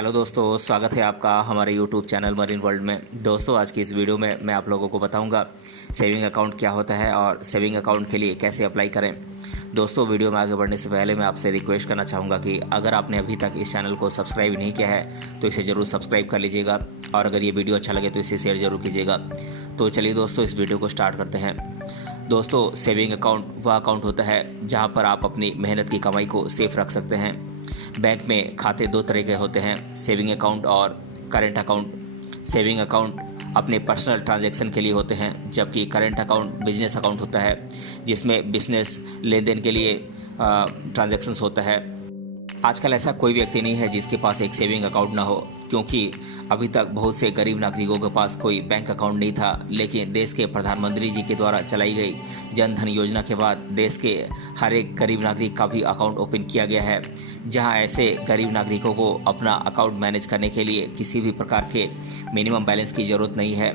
Hello दोस्तों, स्वागत है आपका हमारे यूट्यूब चैनल मरीन वर्ल्ड में। दोस्तों, आज की इस वीडियो में मैं आप लोगों को बताऊंगा सेविंग अकाउंट क्या होता है और सेविंग अकाउंट के लिए कैसे अप्लाई करें। दोस्तों, वीडियो में आगे बढ़ने से पहले मैं आपसे रिक्वेस्ट करना चाहूँगा कि अगर आपने अभी तक इस चैनल को सब्सक्राइब नहीं किया है तो इसे ज़रूर सब्सक्राइब कर लीजिएगा और अगर ये वीडियो अच्छा लगे तो इसे शेयर ज़रूर कीजिएगा। तो चलिए दोस्तों, इस वीडियो को स्टार्ट करते हैं। दोस्तों, सेविंग अकाउंट वह अकाउंट होता है जहाँ पर आप अपनी मेहनत की कमाई को सेफ रख सकते हैं। बैंक में खाते दो तरह के होते हैं, सेविंग अकाउंट और करेंट अकाउंट। सेविंग अकाउंट अपने पर्सनल ट्रांजैक्शन के लिए होते हैं, जबकि करेंट अकाउंट बिजनेस अकाउंट होता है जिसमें बिजनेस लेन देन के लिए ट्रांजैक्शंस होता है। आजकल ऐसा कोई व्यक्ति नहीं है जिसके पास एक सेविंग अकाउंट ना हो, क्योंकि अभी तक बहुत से गरीब नागरिकों के पास कोई बैंक अकाउंट नहीं था। लेकिन देश के प्रधानमंत्री जी के द्वारा चलाई गई जन धन योजना के बाद देश के हर एक गरीब नागरिक का भी अकाउंट ओपन किया गया है, जहां ऐसे गरीब नागरिकों को अपना अकाउंट मैनेज करने के लिए किसी भी प्रकार के मिनिमम बैलेंस की ज़रूरत नहीं है।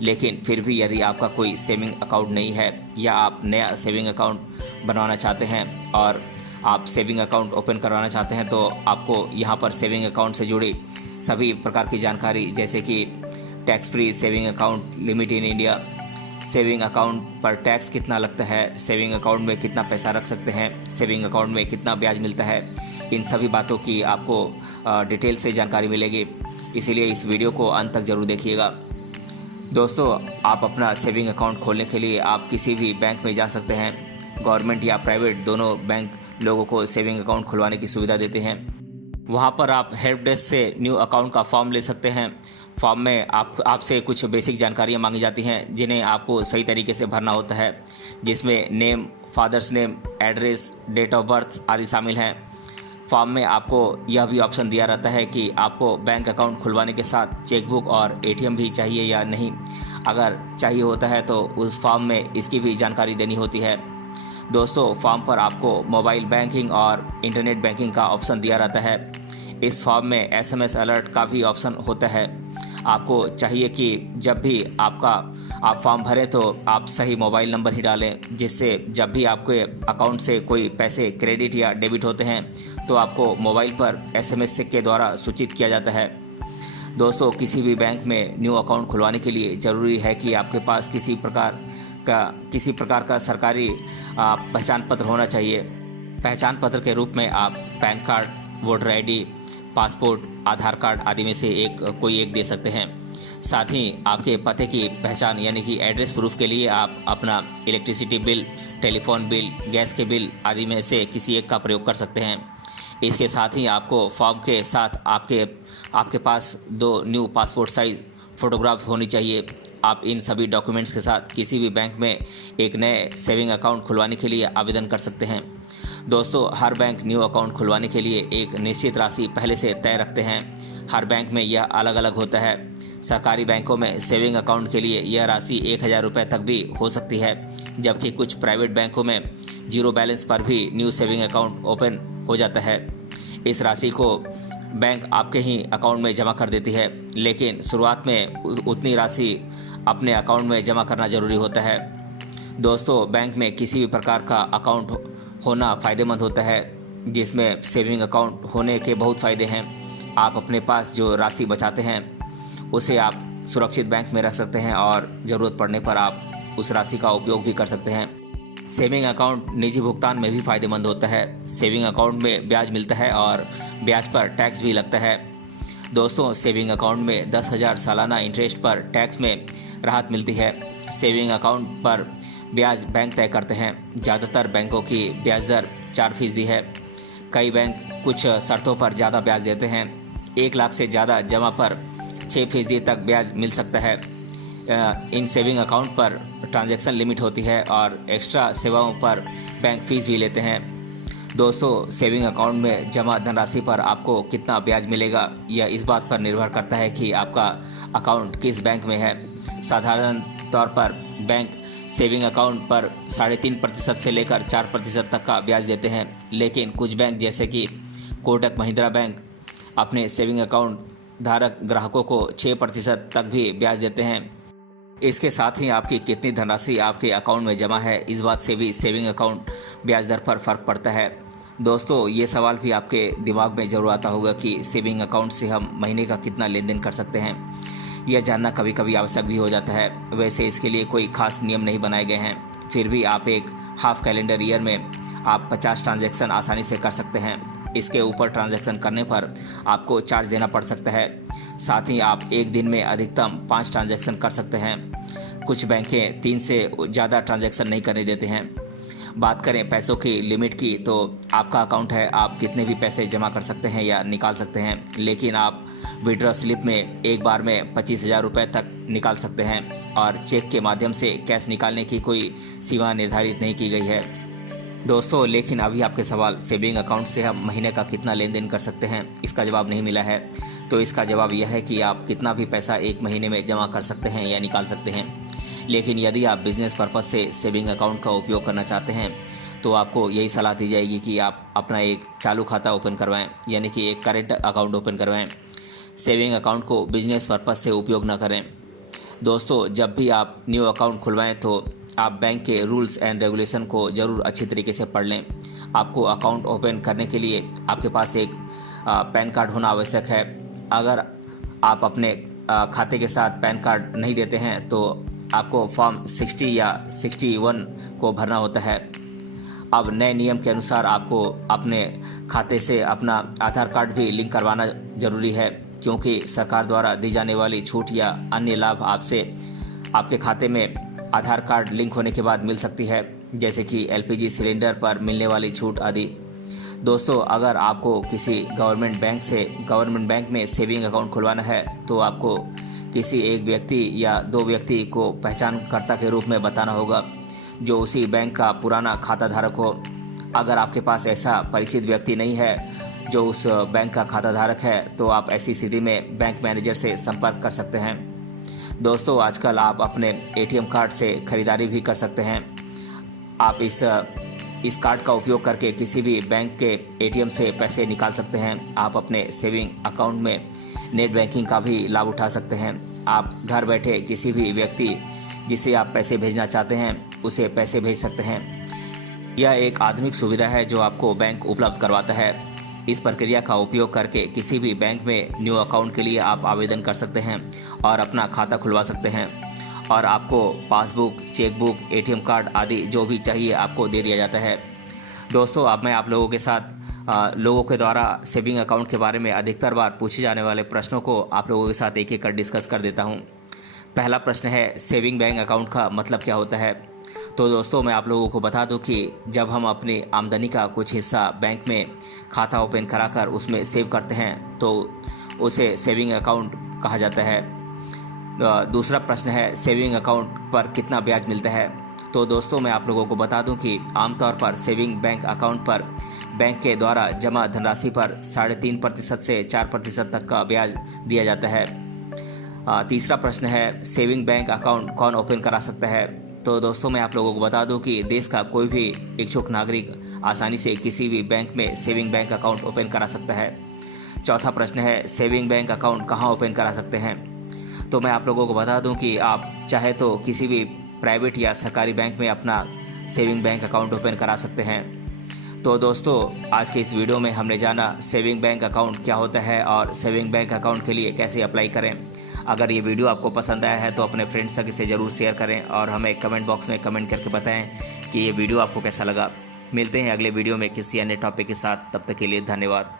लेकिन फिर भी यदि आपका कोई सेविंग अकाउंट नहीं है या आप नया सेविंग अकाउंट बनवाना चाहते हैं और आप सेविंग अकाउंट ओपन करवाना चाहते हैं, तो आपको यहाँ पर सेविंग अकाउंट से जुड़ी सभी प्रकार की जानकारी, जैसे कि tax free saving account limit in India, saving account पर टैक्स कितना लगता है, सेविंग अकाउंट में कितना पैसा रख सकते हैं, सेविंग अकाउंट में कितना ब्याज मिलता है, इन सभी बातों की आपको डिटेल से जानकारी मिलेगी। इसीलिए इस वीडियो को अंत तक ज़रूर देखिएगा। दोस्तों, आप अपना सेविंग अकाउंट खोलने के लिए आप किसी भी बैंक में जा सकते हैं। गवर्नमेंट या प्राइवेट दोनों बैंक लोगों को सेविंग अकाउंट खुलवाने की सुविधा देते हैं। वहां पर आप हेल्प डेस्क से न्यू अकाउंट का फॉर्म ले सकते हैं। फॉर्म में आपसे कुछ बेसिक जानकारियां मांगी जाती हैं, जिन्हें आपको सही तरीके से भरना होता है, जिसमें name, father's name, address, date of birth आदि शामिल हैं। फॉर्म में आपको यह भी ऑप्शन दिया रहता है कि आपको बैंक अकाउंट खुलवाने के साथ चेकबुक और एटीएम भी चाहिए या नहीं। अगर चाहिए होता है तो उस फॉर्म में इसकी भी जानकारी देनी होती है। दोस्तों, फॉर्म पर आपको मोबाइल बैंकिंग और इंटरनेट बैंकिंग का ऑप्शन दिया रहता है। इस फॉर्म में एसएमएस अलर्ट का भी ऑप्शन होता है। आपको चाहिए कि जब भी आप फॉर्म भरें तो आप सही मोबाइल नंबर ही डालें, जिससे जब भी आपके अकाउंट से कोई पैसे क्रेडिट या डेबिट होते हैं तो आपको मोबाइल पर एसएमएस के द्वारा सूचित किया जाता है। दोस्तों, किसी भी बैंक में न्यू अकाउंट खुलवाने के लिए ज़रूरी है कि आपके पास किसी प्रकार का सरकारी पहचान पत्र होना चाहिए। पहचान पत्र के रूप में आप PAN card, voter ID, passport, Aadhaar card आदि में से कोई एक दे सकते हैं। साथ ही आपके पते की पहचान यानी कि एड्रेस प्रूफ के लिए आप अपना electricity bill, telephone bill, gas के बिल आदि में से किसी एक का प्रयोग कर सकते हैं। इसके साथ ही आपको फॉर्म के साथ आपके पास 2 न्यू पासपोर्ट साइज फ़ोटोग्राफ होनी चाहिए। आप इन सभी डॉक्यूमेंट्स के साथ किसी भी बैंक में एक नए सेविंग अकाउंट खुलवाने के लिए आवेदन कर सकते हैं। दोस्तों, हर बैंक न्यू अकाउंट खुलवाने के लिए एक निश्चित राशि पहले से तय रखते हैं। हर बैंक में यह अलग अलग होता है। सरकारी बैंकों में सेविंग अकाउंट के लिए यह राशि 1000 रुपये तक भी हो सकती है, जबकि कुछ प्राइवेट बैंकों में जीरो बैलेंस पर भी न्यू सेविंग अकाउंट ओपन हो जाता है। इस राशि को बैंक आपके ही अकाउंट में जमा कर देती है, लेकिन शुरुआत में उतनी राशि अपने अकाउंट में जमा करना ज़रूरी होता है। दोस्तों, बैंक में किसी भी प्रकार का अकाउंट होना फ़ायदेमंद होता है, जिसमें सेविंग अकाउंट होने के बहुत फ़ायदे हैं। आप अपने पास जो राशि बचाते हैं उसे आप सुरक्षित बैंक में रख सकते हैं और ज़रूरत पड़ने पर आप उस राशि का उपयोग भी कर सकते हैं। सेविंग अकाउंट निजी भुगतान में भी फ़ायदेमंद होता है। सेविंग अकाउंट में ब्याज मिलता है और ब्याज पर टैक्स भी लगता है। दोस्तों, सेविंग अकाउंट में 10,000 सालाना इंटरेस्ट पर टैक्स में राहत मिलती है। सेविंग अकाउंट पर ब्याज बैंक तय करते हैं। ज़्यादातर बैंकों की ब्याज दर 4% है। कई बैंक कुछ शर्तों पर ज़्यादा ब्याज देते हैं। 1 लाख से ज़्यादा जमा पर 6% तक ब्याज मिल सकता है। इन सेविंग अकाउंट पर ट्रांजैक्शन लिमिट होती है और एक्स्ट्रा सेवाओं पर बैंक फ़ीस भी लेते हैं। दोस्तों, सेविंग अकाउंट में जमा धनराशि पर आपको कितना ब्याज मिलेगा, यह इस बात पर निर्भर करता है कि आपका अकाउंट किस बैंक में है। साधारण तौर पर बैंक सेविंग अकाउंट पर 3.5% से लेकर 4% तक का ब्याज देते हैं, लेकिन कुछ बैंक जैसे कि कोटक महिंद्रा बैंक अपने सेविंग अकाउंट धारक ग्राहकों को 6% तक भी ब्याज देते हैं। इसके साथ ही आपकी कितनी धनराशि आपके अकाउंट में जमा है, इस बात से भी सेविंग अकाउंट ब्याज दर पर फ़र्क पड़ता है। दोस्तों ये सवाल भी आपके दिमाग में ज़रूर आता होगा कि सेविंग अकाउंट से हम महीने का कितना लेन देन कर सकते हैं। यह जानना कभी कभी आवश्यक भी हो जाता है। वैसे इसके लिए कोई खास नियम नहीं बनाए गए हैं, फिर भी आप एक हाफ कैलेंडर ईयर में आप 50 ट्रांजैक्शन आसानी से कर सकते हैं। इसके ऊपर ट्रांजैक्शन करने पर आपको चार्ज देना पड़ सकता है। साथ ही आप एक दिन में अधिकतम 5 ट्रांजैक्शन कर सकते हैं। कुछ बैंकें 3 से ज़्यादा ट्रांजैक्शन नहीं करने देते हैं। बात करें पैसों की लिमिट की, तो आपका अकाउंट है, आप कितने भी पैसे जमा कर सकते हैं या निकाल सकते हैं, लेकिन आप विड्रॉ स्लिप में एक बार में 25,000 रुपये तक निकाल सकते हैं और चेक के माध्यम से कैश निकालने की कोई सीमा निर्धारित नहीं की गई है। दोस्तों लेकिन अभी आपके सवाल सेविंग अकाउंट से हम महीने का कितना लेन देन कर सकते हैं, इसका जवाब नहीं मिला है। तो इसका जवाब यह है कि आप कितना भी पैसा एक महीने में जमा कर सकते हैं या निकाल सकते हैं। लेकिन यदि आप बिजनेस पर्पज़ से सेविंग अकाउंट का उपयोग करना चाहते हैं तो आपको यही सलाह दी जाएगी कि आप अपना एक चालू खाता ओपन करवाएं, यानी कि एक करेंट अकाउंट ओपन करवाएं। सेविंग अकाउंट को बिजनेस पर्पज़ से उपयोग न करें। दोस्तों जब भी आप न्यू अकाउंट खुलवाएं तो आप बैंक के रूल्स एंड रेगुलेशन को ज़रूर अच्छी तरीके से पढ़ लें। आपको अकाउंट ओपन करने के लिए आपके पास एक पैन कार्ड होना आवश्यक है। अगर आप अपने खाते के साथ पैन कार्ड नहीं देते हैं तो आपको फॉर्म 60 या 61 को भरना होता है। अब नए नियम के अनुसार आपको अपने खाते से अपना आधार कार्ड भी लिंक करवाना ज़रूरी है, क्योंकि सरकार द्वारा दी जाने वाली छूट या अन्य लाभ आपसे आपके खाते में आधार कार्ड लिंक होने के बाद मिल सकती है, जैसे कि एलपीजी सिलेंडर पर मिलने वाली छूट आदि। दोस्तों अगर आपको किसी गवर्नमेंट बैंक में सेविंग अकाउंट खुलवाना है तो आपको किसी एक व्यक्ति या 2 व्यक्ति को पहचानकर्ता के रूप में बताना होगा जो उसी बैंक का पुराना खाता धारक हो। अगर आपके पास ऐसा परिचित व्यक्ति नहीं है जो उस बैंक का खाता धारक है तो आप ऐसी स्थिति में बैंक मैनेजर से संपर्क कर सकते हैं। दोस्तों आजकल आप अपने एटीएम कार्ड से खरीदारी भी कर सकते हैं। आप इस कार्ड का उपयोग करके किसी भी बैंक के एटीएम से पैसे निकाल सकते हैं। आप अपने सेविंग अकाउंट में नेट बैंकिंग का भी लाभ उठा सकते हैं। आप घर बैठे किसी भी व्यक्ति जिसे आप पैसे भेजना चाहते हैं उसे पैसे भेज सकते हैं। यह एक आधुनिक सुविधा है जो आपको बैंक उपलब्ध करवाता है। इस प्रक्रिया का उपयोग करके किसी भी बैंक में न्यू अकाउंट के लिए आप आवेदन कर सकते हैं और अपना खाता खुलवा सकते हैं, और आपको पासबुक, चेकबुक, एटीएम कार्ड आदि जो भी चाहिए आपको दे दिया जाता है। दोस्तों अब मैं आप लोगों के साथ लोगों के द्वारा सेविंग अकाउंट के बारे में अधिकतर बार पूछे जाने वाले प्रश्नों को आप लोगों के साथ एक एक कर डिस्कस कर देता हूं। पहला प्रश्न है सेविंग बैंक अकाउंट का मतलब क्या होता है। तो दोस्तों मैं आप लोगों को बता दूं कि जब हम अपनी आमदनी का कुछ हिस्सा बैंक में खाता ओपन कराकर उसमें सेव करते हैं तो उसे सेविंग अकाउंट कहा जाता है। दूसरा प्रश्न है सेविंग अकाउंट पर कितना ब्याज मिलता है। तो दोस्तों मैं आप लोगों को बता दूं कि आमतौर पर सेविंग बैंक अकाउंट पर बैंक के द्वारा जमा धनराशि पर 3.5% से 4% तक का ब्याज दिया जाता है। तीसरा प्रश्न है सेविंग बैंक अकाउंट कौन ओपन करा सकता है। तो दोस्तों मैं आप लोगों को बता दूं कि देश का कोई भी इच्छुक नागरिक आसानी से किसी भी बैंक में सेविंग बैंक अकाउंट ओपन करा सकता है। चौथा प्रश्न है सेविंग बैंक अकाउंट कहां ओपन करा सकते हैं। तो मैं आप लोगों को बता दूं कि आप चाहे तो किसी भी प्राइवेट या सरकारी बैंक में अपना सेविंग बैंक अकाउंट ओपन करा सकते हैं। तो दोस्तों आज के इस वीडियो में हमने जाना सेविंग बैंक अकाउंट क्या होता है और सेविंग बैंक अकाउंट के लिए कैसे अप्लाई करें। अगर ये वीडियो आपको पसंद आया है तो अपने फ्रेंड्स तक इसे ज़रूर शेयर करें और हमें कमेंट बॉक्स में कमेंट करके बताएं कि ये वीडियो आपको कैसा लगा। मिलते हैं अगले वीडियो में किसी अन्य टॉपिक के साथ, तब तक के लिए धन्यवाद।